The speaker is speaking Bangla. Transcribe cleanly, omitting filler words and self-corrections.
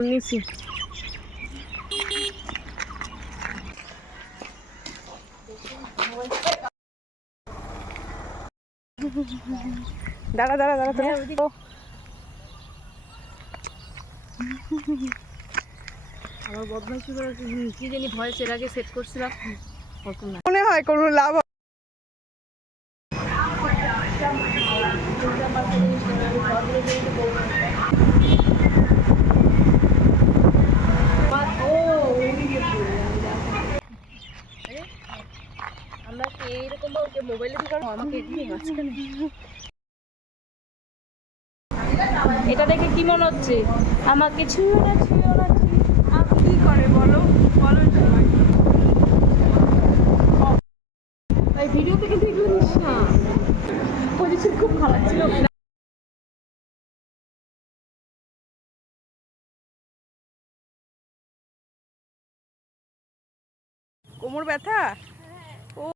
নিছি দাঁড়া দাঁড়া দাঁড়া তুমি আমার বদমাইশি করে কি জানি ভয়েস এর আগে সেট করছিলাম মনে হয় কোনো লাভ আমরা কি এইরকম ভাবে মোবাইলে ঢোকানো আমাকে মাঝখানে এটা দেখে কি মনে হচ্ছে আমাকে ছুঁয়ো না কি করে বলো বলো এই ভিডিওতে কিন্তু এগুলো নিস না পজিশন খুব খারাপ ছিল কোমর ব্যথা